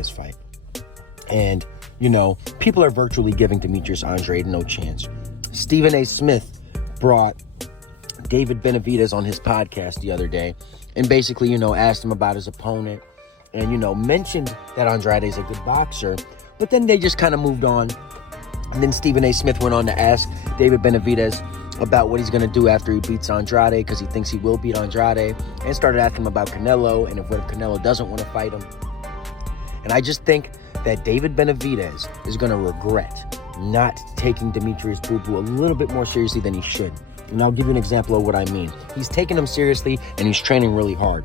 Benavidez fight. And, people are virtually giving Demetrius Andrade no chance. Stephen A. Smith brought David Benavidez on his podcast the other day and basically, asked him about his opponent and, mentioned that Andrade is a good boxer. But then they just kind of moved on. And then Stephen A. Smith went on to ask David Benavidez about what he's going to do after he beats Andrade, because he thinks he will beat Andrade, and started asking him about Canelo and what if Canelo doesn't want to fight him. And I just think that David Benavidez is going to regret not taking Demetrius Boo Boo a little bit more seriously than he should. And I'll give you an example of what I mean. He's taking him seriously and he's training really hard.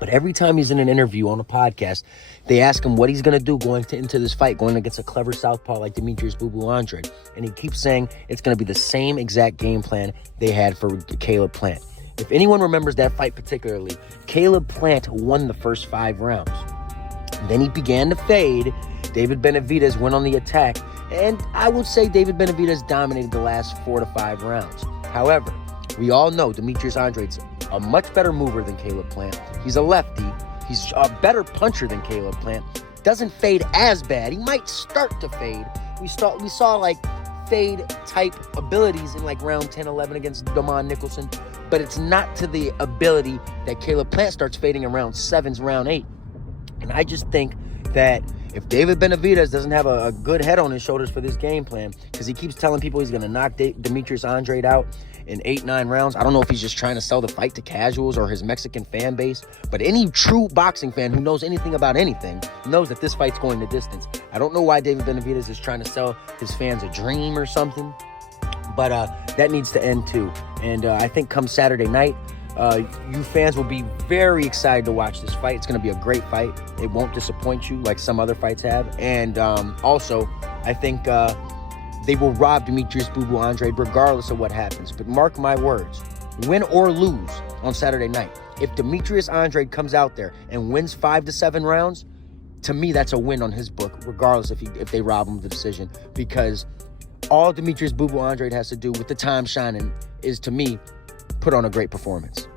But every time he's in an interview on a podcast, they ask him what he's going to do going into this fight, going against a clever southpaw like Demetrius Boo Boo Andrade. And he keeps saying it's going to be the same exact game plan they had for Caleb Plant. If anyone remembers that fight particularly, Caleb Plant won the first 5 rounds. Then he began to fade. David Benavidez went on the attack. And I would say David Benavidez dominated the last 4 to 5 rounds. However, we all know Demetrius Andrade's a much better mover than Caleb Plant. He's a lefty. He's a better puncher than Caleb Plant. Doesn't fade as bad. He might start to fade. We saw like fade type abilities in like round 10, 11 against Damon Nicholson. But it's not to the ability that Caleb Plant starts fading in round 7, round 8. And I just think that if David Benavidez doesn't have a good head on his shoulders for this game plan, because he keeps telling people he's going to knock Demetrius Andrade out in 8, 9 rounds. I don't know if he's just trying to sell the fight to casuals or his Mexican fan base, but any true boxing fan who knows anything about anything knows that this fight's going the distance. I don't know why David Benavidez is trying to sell his fans a dream or something, but that needs to end too. And I think come Saturday night, you fans will be very excited to watch this fight. It's going to be a great fight. It won't disappoint you like some other fights have. And also, I think they will rob Demetrius Boo Boo Andrade regardless of what happens. But mark my words, win or lose on Saturday night, if Demetrius Andrade comes out there and wins 5 to 7 rounds, to me, that's a win on his book, regardless if they rob him of the decision. Because all Demetrius Boo Boo Andrade has to do with the time shining is, to me, put on a great performance.